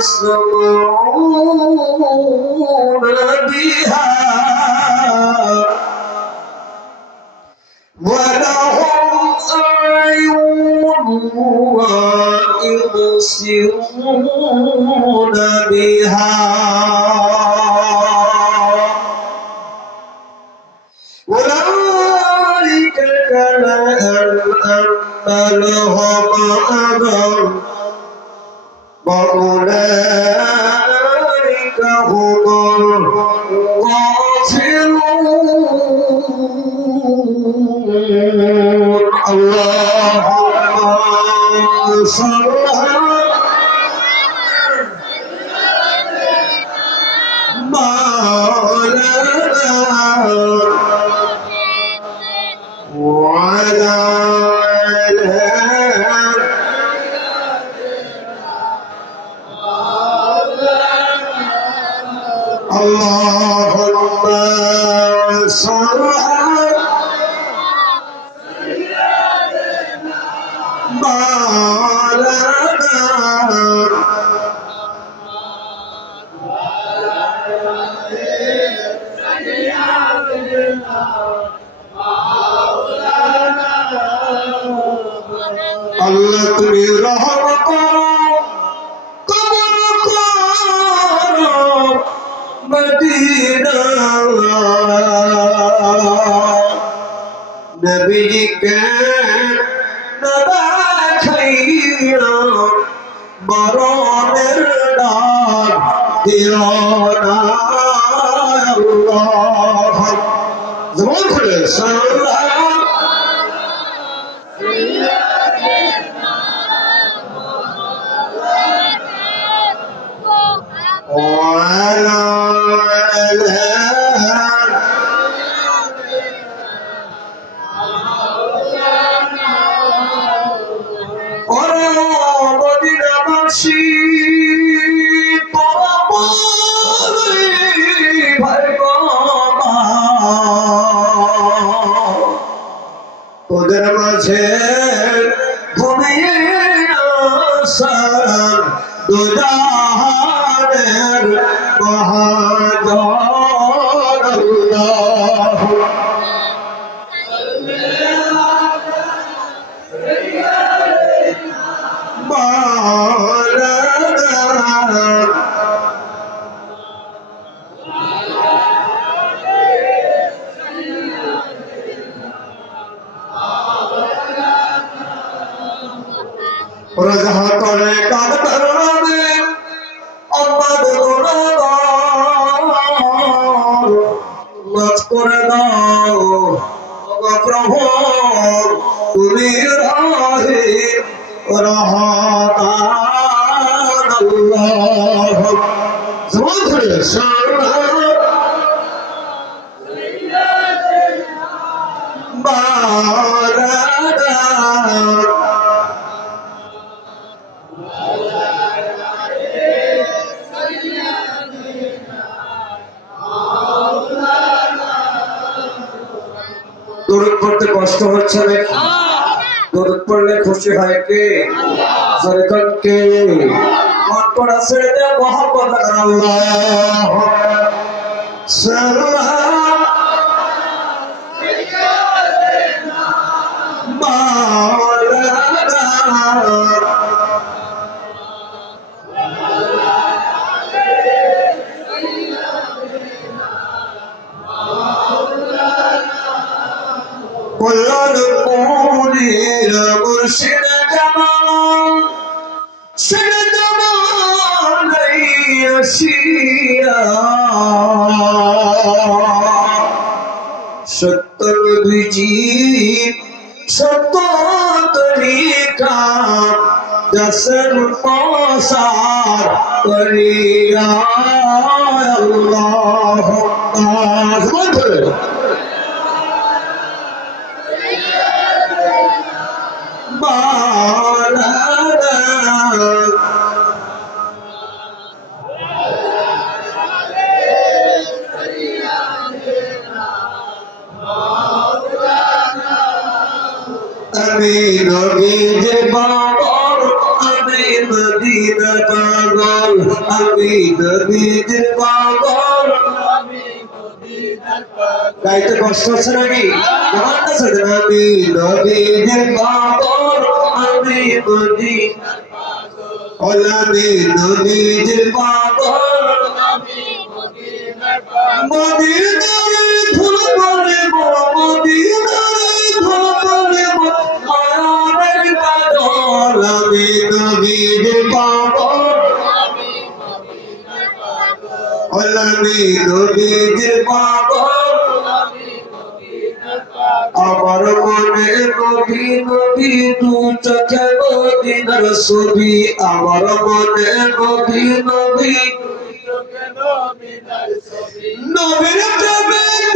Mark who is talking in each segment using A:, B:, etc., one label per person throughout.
A: ويسمعون بها. ولهم أعين ويبصرون بها. মাওলানা নবীকে নবাখাইয়া মরণের ডাক দিও না আল্লাহ। জবান দুজাহানের মহাজন আল্লাহ। খুশি হয় কে জয়কন কে মন পড়া ছেড়ে দেয় মহব্বত আল্লাহ। সাল্লাহ মাওলানা। আসিয়া সত্য বিজি সত্য তরিকা দশন পাসার করিয়া। আল্লাহ আমি নবীর বাবর, আমি মদিনা পাগল, আমি নবীর বাবর। গাইতে কষ্ট হচ্ছে নাকি? ছেড়ে দেন। আমি নবীর বাবর, আমি মদিনা আমি নবীর বাবর। মদিনারে ফুল আমি নবীর পাগল। আমার মনে নবী নবী দু চোখে মদিনার ছবি। আমার মনে নবী নবী নবীর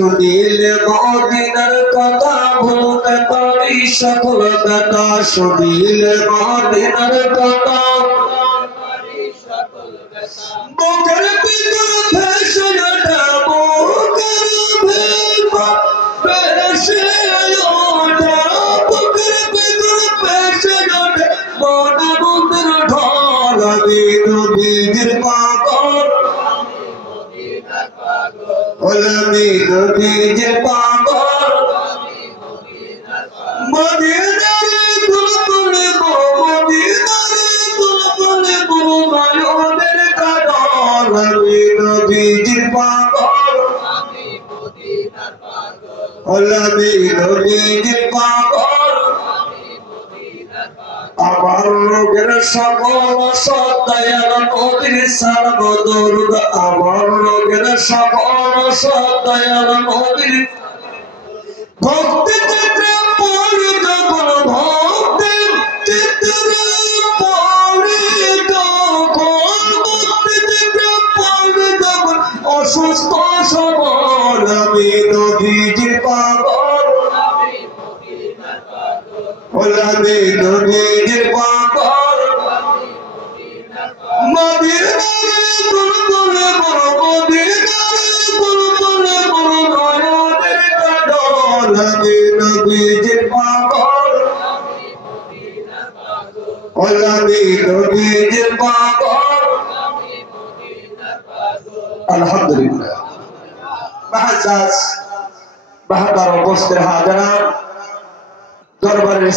A: শুনিল মদিনার কথা ভুলতে পারি সকল কথা শুনিল মদিনার কথা। বুকের পিতা ভেসে ওঠা সকল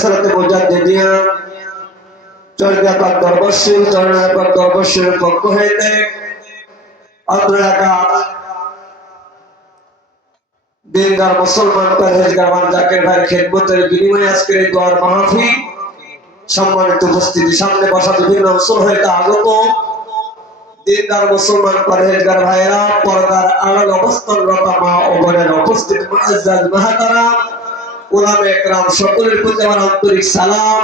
A: দরবারের ইসরাতে বোঝাতে দিয়া চর্যাপাক পক্ষ হইতে দিনদার মুসলমান, পরহেজগার মান জাকের ভাই খেদমতের বিনিময়ে আজকের এই দোয়ার মাহফি সম্মানিত উপস্থিতি, সামনে বসা বিভিন্ন অঞ্চল হইতে আগত। দিনদার মুসলমান, পরহেজগার ভাইরা পর্দার আড়াল অবস্থানরত মা ও বোনের উপস্থিত। মাহাতারা উলামে একরাম সকলের প্রতি আমার আন্তরিক সালাম।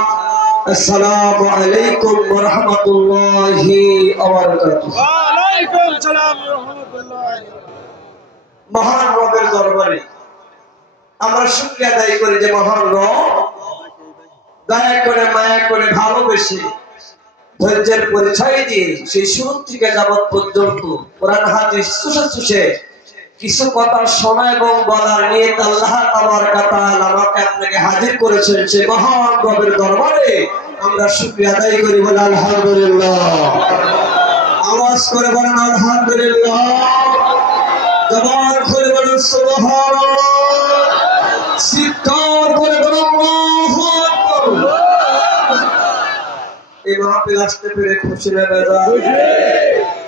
A: আসসালামু আলাইকুম ওয়া রাহমাতুল্লাহি ওয়া বারাকাতুহু
B: ওয়ালাইকুম সালাম রহমতুল্লাহ।
A: মহান রবের দরবারে আমরা শুকরিয়া আদায় করি যে মহান রব দয়া করে মায়া করে ভালোবেসে ধৈর্যের পরিচয় দিয়ে সেই শুরু থেকে যাবৎ পর্যন্ত কোরআন হাদিস চুষে চুষে কিছু কথা শোনা এবং বলার নিয়ে আল্লাহ আমার কথা আমাকে আপনাকে হাজির করেছেন সে মহান রবের দরবারে। আমরা শুক্রিয়া আদায় করি বলে আলহামদুলিল্লাহ। আওয়াজ করে বলেন আলহামদুলিল্লাহ। জবান করে বলেন, সুবহানাল্লাহ। চিৎকার করে বলেন এই মাহফিল আসতে পেরে খুশি না বেজা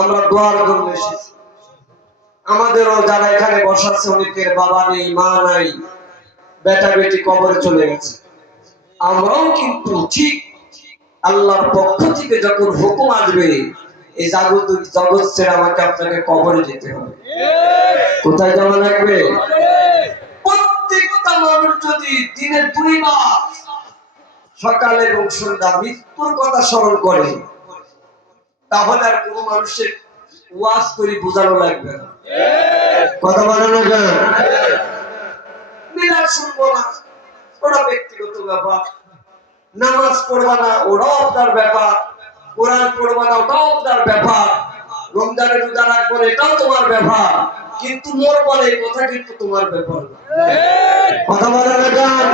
A: আমরা দোয়ার জন্য এসেছি। আমাদেরও যারা এখানে বসাচ্ছে অনেকের বাবা নেই, মা নাই, বেটা বেটি কবরে চলে গেছে। আমরাও কিন্তু ঠিক আল্লাহর পক্ষ থেকে যখন হুকুম আসবে, এই জাগত জগৎ ছেড়ে আমাকে আপনাকে কবরে যেতে হবে। কোথায় যাওয়া লাগবে? প্রত্যেকটা মানুষ যদি দিনে দুইবার সকাল এবং সন্ধ্যা মৃত্যুর কথা স্মরণ করে তাহলে আর কোনো মানুষের ওয়াজ করে বোঝানো লাগবে না। কথা বানানো যায় মিলাদ শুনব না। ওটা ব্যক্তিগত ব্যাপার। নামাজ পড়বা না ওটাও আপনার ব্যাপার। কোরআন পড়বা না ওটাও আপনার ব্যাপার। রমজানে রোজা রাখব না, এটাও তোমার ব্যাপার। কিন্তু মোর বলে কথা কিন্তু তোমার ব্যাপার না। কথা বলে না গান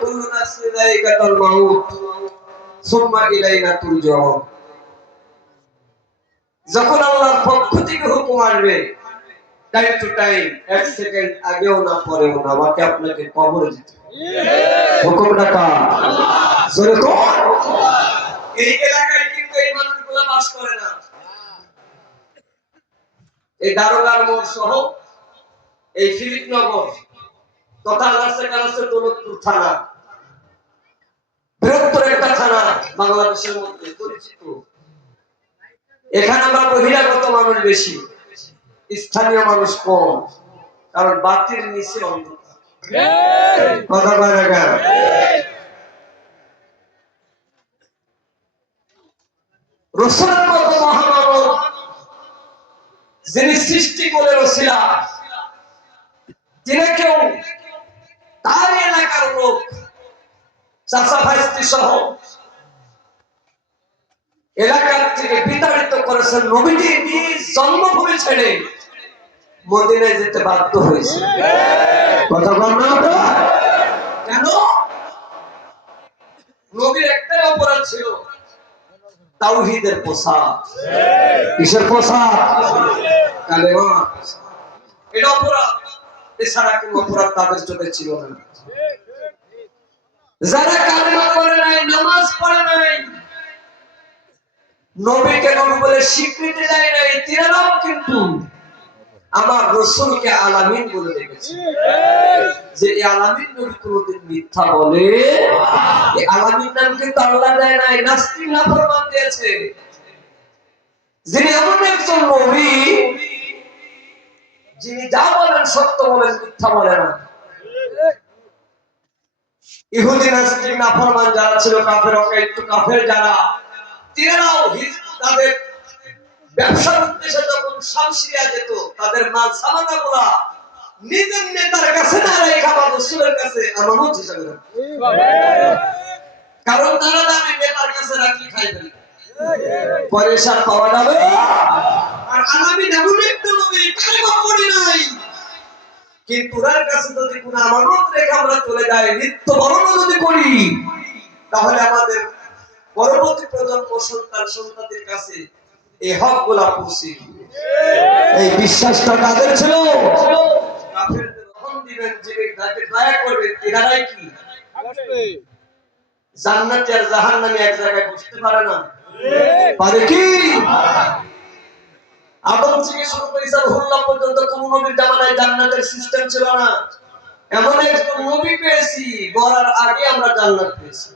A: কুল্লু নাফসিন যায়িকাতুল মাউত। সুম্মা ইলাইনা যখন আল্লাহর পক্ষ থেকে হুকুম আসবে টাইম টু টাইম এক সেকেন্ড আগেও না পরেও না আমাকে আপনাকে কবরে দিতে জোরে কর। এই এলাকায় কিন্তু এই মানুষগুলো বাস করে না। এই দারোগার মোড় সহ এই ফিলিপনগর তথা আলাসে কালাসে দৌলতপুর থানা বৃহত্তর একটা থানা বাংলাদেশের মধ্যে পরিচিত। এখানে আমরা বহিরাগত মানুষ বেশি, স্থানীয় মানুষ কম, কারণ বাতির নিচে অন্ধকার। যিনি সৃষ্টি করে রসিলা তিনি কেউ তার এলাকার লোক চাষা সহ এলাকার থেকে বিতাড়িত করেছেন নবীজি নিজ জন্মভূমি ছেড়ে মদিনায় যেতে বাধ্য হয়েছে কথা কেন? নবীর একটাই অপরাধ ছিল তাওহীদের পোশাক। কিসের পোশাক? এটা অপরাধ। এছাড়া অপরাধ তাদের চোখে ছিল না। যারা নবীকে নবী বলে স্বীকৃতি দেয় নাই? তিনারাও কিন্তু আমার রসুলকে আলামিন বলে রেখেছে। যে এই আলামিন নবী কোনদিন মিথ্যা বলে এই আলামিন নাম কিন্তু আল্লাহ দেয় নাই, নাস্তিক নাফরমান দিয়েছে। যিনি এমন একজন নবী, যিনি যা বলেন সত্য বলেন, মিথ্যা বলে না। ইহুদি নাস্তিক নাফরমান যারা ছিল, কাফের অকাইত্য কাফের যারা তিনারাও তাদের ব্যবসার উদ্দেশ্যে যখন শামসিয়া যেত, তাদের মাল সামানা গুলা নিজের নেতার কাছে না রেখে রসুলের কাছে আমানত হিসাবে কারণ তারা জানে নেতার কাছে রাখলে খাইবেন পয়সা পাওয়া যাবে আর আমি এমন একটা নবী কালেমা পড়ি নাই। কিন্তু ওনার কাছে যদি কোনো আমানত রেখে আমরা চলে যাই, নিত্য বরণ যদি করি, তাহলে আমাদের পরবর্তী প্রজন্ম সন্তান সন্তানের কাছে এই হকগুলা পৌঁছে এই বিশ্বাসটা কাদের ছিল? জান্নাতি আর জাহান্নামী এক জায়গায় বসতে পারে না। পারে কি? আদম থেকে শুরু করে পর্যন্ত কোন নবীর জামানায় জান্নাতের সিস্টেম ছিল না। এমন একজন নবী পেয়েছি গড়ার আগে আমরা জান্নাত পেয়েছি।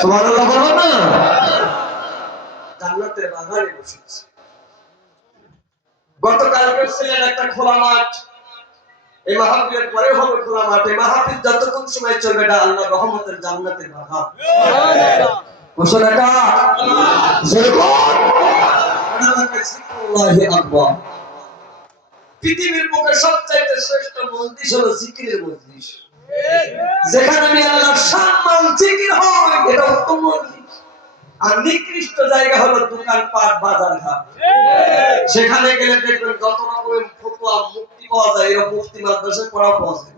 A: সুবহানাল্লাহ বলব না? বাগানে বসেছে গতকালকে ছিলেন একটা খোলা মাঠ। এই মাহফিলের পরে হবে খোলা মাঠ। এই মাহফিল যতক্ষণ সময় চলবে এটা আল্লাহ রহমতের জান্নাতের বাগান। ঘোষণা কা। জয়গণ জিক্রুল্লাহি আকবার। পৃথিবীর বুকে সবচাইতে শ্রেষ্ঠ মজলিস হলো জিকিরের মজলিস যেখানে আমি আল্লাহর সম্মান জিকির হয় এটা উত্তম মজলিস আর নিকৃষ্ট জায়গা হলো দোকান পাট বাজার ঘাট সেখানে গেলে দেখবেন যত রকমের ফতুয়া মুক্তি পাওয়া যায় এরকম মুক্তি মাদ্রাসায় পড়া পাওয়া যায়।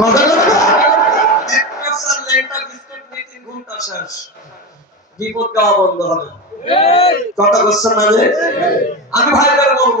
A: কথা একটা চাললে একটা বিস্কুট নিয়ে তিন ঘণ্টা শেষ। বিপদ গাওয়া বন্ধ হবে। কথা বলছেন না যে? আমি ভাইদের বলব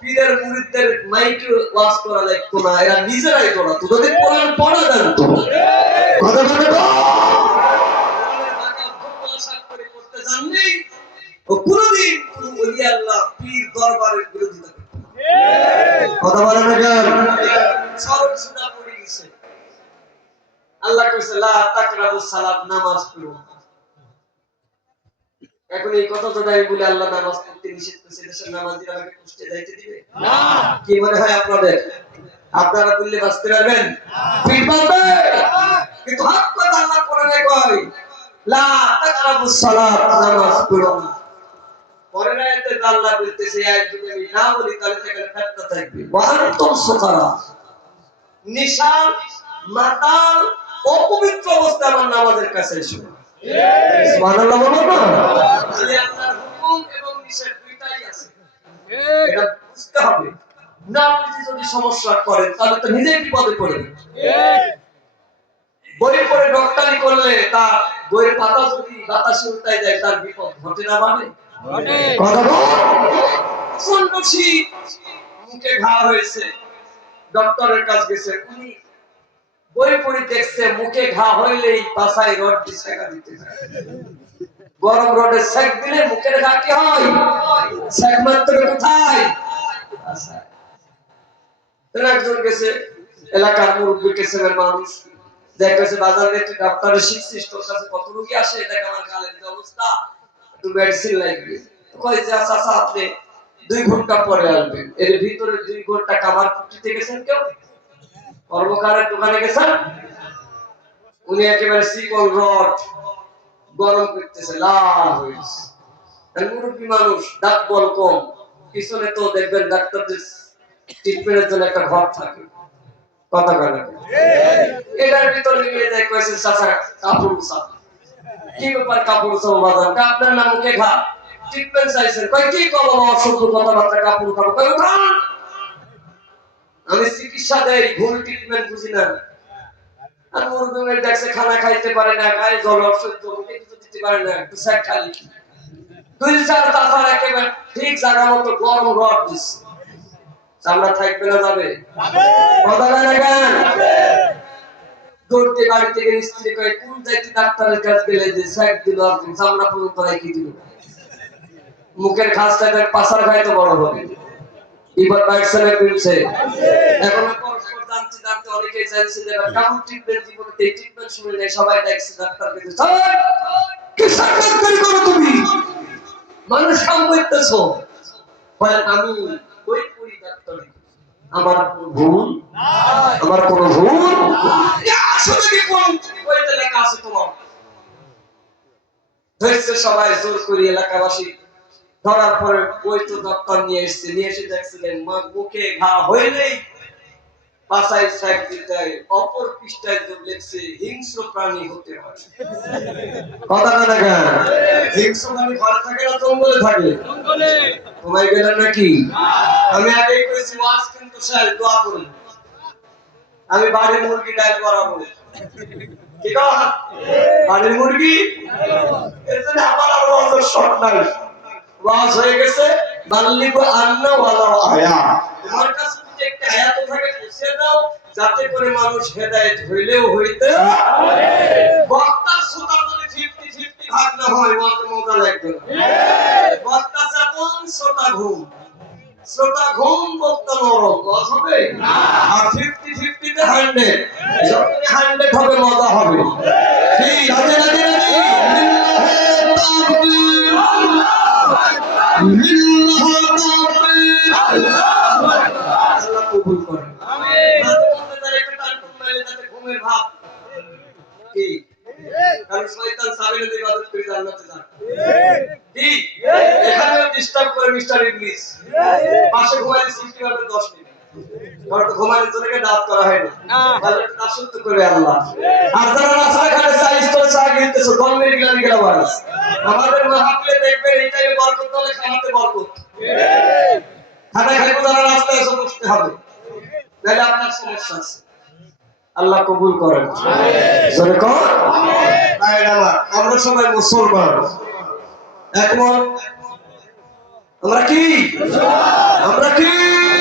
A: পীরের মুরিদদের মাইকে ওয়াজ করা লাগতো না এরা নিজেরাই করাতো যদি কোরআন পড়া জানতো কথা করে করতে জাননি? ও কোনদিন কোন ওলি আল্লাহ পীর দরবারের বিরোধিতা। কথা বলে না কেন? সরল সুদা পড়ে গেছে। আল্লাহ কইছে লা তাকরাবুস সালাত নামাজ পড়ো। এখন এই কথা যদি আমি বলি আল্লাহ নামাজ পড়তে নিষেধ করছে দেশের নামাজিরা আমাকে পুষতে যাইতে দিবে? না। কি মনে হয় আপনাদের? আপনারা বললে বাঁচতে পারবেন? কিন্তু হাত কথা আল্লাহ কোরআনে কয় লা তাকরাবুস সালাত নামাজ পড়ো না। পরের আয়াতে আল্লাহ বলতেছে আয়াত যদি আমি না বলি তাহলে সেখানে ফেতনা থাকবে। ওয়ান্তুম সুকারা নিশান মাতাল অপবিত্র অবস্থায় আমার নামাজের কাছে এসো। সুবহানাল্লাহ বলো না। হুকুম এবং নিষেধ দুইটাই আছে এটা বুঝতে হবে। না বুঝে যদি সমস্যা করে তাহলে তো নিজেই বিপদে পড়বে বই পড়ে ডক্টরি করলে তার বইয়ের পাতা যদি বাতাসে উল্টায় যায় তার বিপদ ঘটে না মানে? কথা বল। প্রচণ্ড শীত মুখে ঘা হয়েছে। ডক্টরের কাছে গেছে উনি বই পড়ে দেখছে, মুখে ঘা হইলেই পাশায় রড সেকা দিতে। গরম রডে সেক দিলে মুখের ঘা কি হয়? সেক মাত্র কোথায়? একজন গেছে, এলাকার মুরব্বী কেসেমের মানুষ। গেছে ডাক্তারের কাছে কত আসে? দেখ আমার যে অবস্থা? একটু মেডিসিন লাগবে। যে আচ্ছা আচ্ছা আপনি দুই ঘণ্টা পরে আসবেন। এর ভিতরে দুই ঘণ্টা কামার পুটিতে গেছেন কেউ? কর্মকারের দোকানে গেছেন? উনি একেবারে শিকল রড গরম করতেছে, লাল হয়েছে। মুরব্বী মানুষ, দাঁত বল কম। পিছনে তো দেখবেন ডাক্তারদের ট্রিটমেন্টের জন্য একটা ঘর থাকে। কথা বলে এটার ভিতরে নিয়ে যায় কয়েছে কাপড় কি ব্যাপার কাপড় উসাব বাজার আপনার নাম মুখে ঘা? ট্রিটমেন্ট চাইছেন। কয়, কি কব অসুখ কথাবার্তা কাপড় খাব কয়, উঠান! আমি চিকিৎসা দেই ভুল ট্রিটমেন্ট বুঝি না। আর দেখছে খানা খাইতে পারে না খায় জল অসহ্য মুখে কিছু দিতে পারে না একটু স্যাক খালি দুই চার তাছাড় একেবারে ঠিক জায়গা মতো গরম রড দিচ্ছে চামড়া থাকবে না যাবে। কথা বলে না কেন? দৌড়তে বাড়ি থেকে স্ত্রী কয়ে কোন যাইতে ডাক্তারের কাছে গেলে যে স্যাক দিল আপনি? চামড়া পর্যন্ত রেখে দিল। মুখের খাস টাইপের পাশার খাই তো বড় হবে। এবার বাইক এখন পরস্পর অনেকেই জানছে যে ট্রিটমেন্ট জীবনে ট্রিটমেন্ট শুনে নেই, সবাই দেখছে ডাক্তার কিন্তু কি সরকারি করো তুমি? মানুষ আমি ওই পুরি ডাক্তার। আমার ভুল? আমার কোনো ভুল? আসলে কি কোন? আছে তোমার। সবাই জোর করি, এলাকাবাসী। ধরার পরে ওই তো ডক্টর নিয়ে এসছে। নিয়ে এসে দেখছিলেন মা- মুখে ঘা হইলেই দিতে অপর পৃষ্ঠায় তো লেখছে হিংস্র প্রাণী হতে হয়। কথা না দেখা। হিংস্র প্রাণী ঘরে থাকে না জঙ্গলে থাকে। তোমায় গেলেন নাকি? আমি আগেই করেছি ওয়াজ কিন্তু স্যার দোয়া করুন। আমি বাড়ির মুরগি ডাল করাবো ঠিক আছে বাড়ির মুরগি? এর জন্য আমার আর অত শখ নাই। ওয়াজ হয়ে গেছে বাল্লিকু আন্না ওয়ালা আয়া তোমার কাছে যদি একটা আয়াত থাকে বুঝিয়ে দাও যাতে করে মানুষ হেদায়েত হইলেও হইতে পারে। বক্তার শ্রোতার যদি ফিফটি ফিফটি ভাগ না হয় ওয়াজে মজা লাগবে না। বক্তা চেতন শ্রোতা ঘুম। শ্রোতা ঘুম বক্তা নরম ওয়াজ হবে? আর ফিফটি ফিফটিতে হান্ড্রেড যখন হান্ড্রেড হবে মজা হবে। কি রাজে রাজে? রাজে আল্লাহ কবুল করেন মাঝে মধ্যে তার একটা টান টুন মারলে তাতে ঘুমের ভাব কি কারণ শয়তান সাবিনের ইবাদত করে জান্নাতে যান কি এখানেও ডিস্টার্ব করে মিস্টার ইবলিস পাশে 10 মিনিট। ঘুমানোর জন্য দাঁত করা হয় না। তাহলে তাসুত করে আল্লাহ। আর যারা রাস্তাঘাটে সাইজ করে চা কিনতেছো দম মেরে গেলাম গেলাম আমাদের মাহফিলে দেখবেন এই বরকত দলে খাওয়াতে বরকত। খানা খাইবো যারা রাস্তায় এসে বসতে হবে। তাহলে আপনার সমস্যা আছে। আল্লাহ কবুল করেন। আমরা সবাই মুসলমান। একমত? আমরা কি? আমরা কি?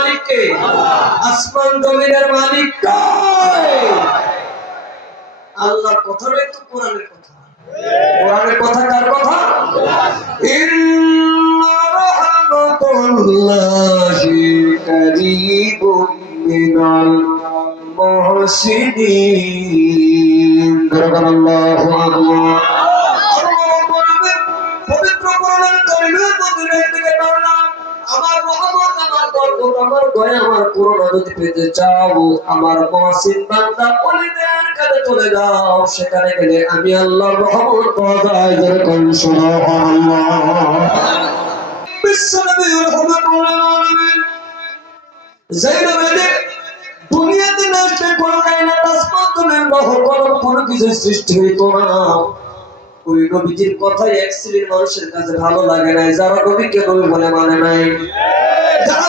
A: মালিক কে আসমান জমিনের মালিক কে আল্লাহর কথাটাই তো কোরআনের কথা। কোরআনের কথা কার কথা? কারীবুম মিনাল আল্লাহু আকবার। রহমত আমার দয়া আমার করুণা যদি পেতে চাও, আমার মহসিন বান্দা ওলিদের কাছে চলে যাও। সেখানে গেলে আমি আল্লাহর রহমত পাওয়া যেরকম সুবহানাল্লাহ বিশ্বনবী রহমাতুল্লাহ আলামিন জাইনাবেদে দুনিয়াতে নষ্ট কোনো কায়নাত আসমান তুমি রহ কলম কোনো কিছু সৃষ্টি হইতো না। ওই নবীজির কথাই এক শ্রেণির মানুষের কাছে ভালো লাগে নাই, যারা নবীকে নবী বলে মানে নাই। যারা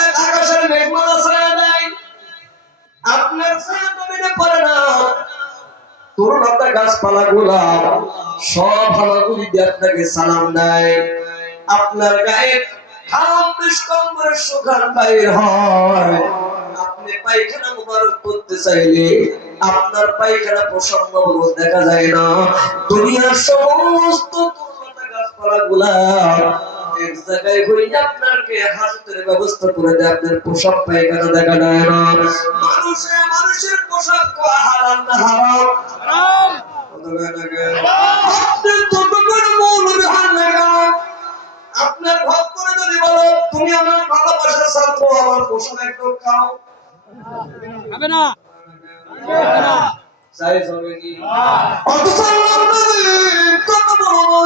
A: আপনার ছায়া জমিনে পড়ে না। গাছপালা গুলা সব হামাগুলি দিয়ে আপনাকে সালাম দেয়। আপনার গায়ে আপনি পায়খানা মুবারক করতে চাইলে আপনার পায়খানা প্রসঙ্গ দেখা যায় না। দুনিয়ার সমস্ত গাছপালা গুলা এক জায়গায় হইলে আপনাকে হাজতের ব্যবস্থা করে দেয় আপনার পোশাক পায়খানা দেখা যায় না। মানুষে মানুষের পোশাক হারাম না হারাম। কেন? আপনার ভক্তরা যদি বলো তুমি আমার ভালোবাসার ছাত্র আমার পোশাক একটু খাও।
B: হবে না।
A: জায়েজ হবে কি? অথচ কত বড়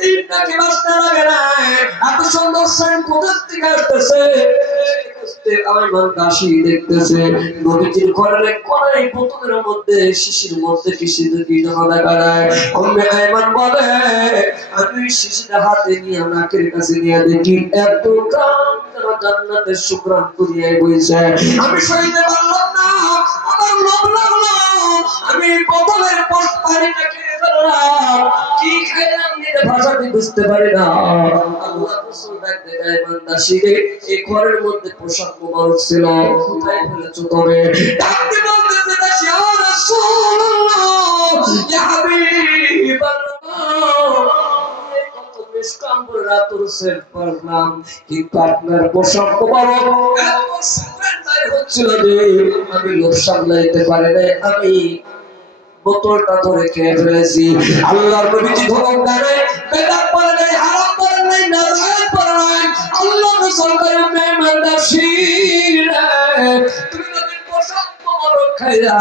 A: এইটাকে বাসতে লাগে না এত সুন্দর সেন্ট কোথা থেকে আমার দাসী দেখতেছে নবীজির ঘরের কড়াই বোতলের মধ্যে শিশির মধ্যে কি যেন দেখা যায় অম্মে আইমান বলে আমি শিশিটা হাতে নিয়ে নাকের কাছে নিয়ে দেখি এত গ্রাম জান্নাতের শুক্রান করিয়াই বইছে আমি সইতে পারলাম না আমার লোভ লাগল আমি বোতলের পর পানিটা খেয়ে কি খাইলাম নিজে ভাষাটি বুঝতে পারি না। আল্লাহ রাসূল বান্দা এই ঘরের মধ্যে পোশাক মোবারক ছিল কোথায় ফেলেছো তবে ডাকতে বলতেছে দাসী ও রাসূলুল্লাহ ইয়া হাবিবাল্লাহ কত নিষ্কাম্বর রাতুর কিন্তু আপনার পোশাক মোবারক হচ্ছিল আমি লোভ সামলাইতে পারি নাই। আমি বোতলটা ধরে খেয়ে ফেলেছি। আল্লাহর ধরক দেয় বেদাত নাই হারাম নাই নাজায়েজ নাই। আল্লাহ রাসূল করে মেহমান দাসির তুমি নবীর পোশাক মোবারক খাইয়া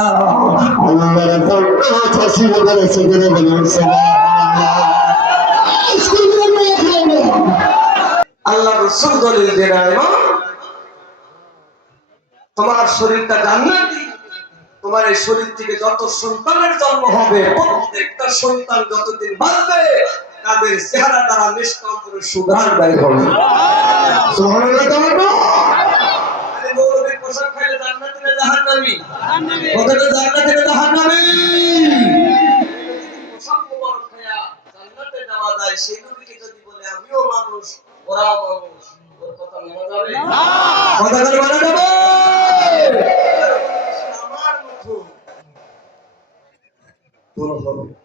C: আল্লাহর ফাঁসি বলুন
A: আল্লাহ রসুল দলিল দেয় তোমার শরীরটা জান্নাতি। তোমার এই শরীর থেকে যত সন্তানের জন্ম হবে প্রত্যেকটা সন্তান যতদিন বাঁচবে তাদের চেহারা দ্বারা নিষ্কান্তরের সুগার বাইর হবে সুবহানাল্লাহ কেমন না? আরে মৌলবীর পোশাক খাইলে জান্নাতি না জাহান্নামী? ওখানে জান্নাতি না জাহান্নামী? পোশাক মোবারক খাইয়া জান্নাতে যাওয়া যায়, সেই নবীকে যদি বলে আমিও মানুষ ওরাও মানুষ ওর কথা মানা যাবে কথা মানা যাবে আমার মতো তোর হবে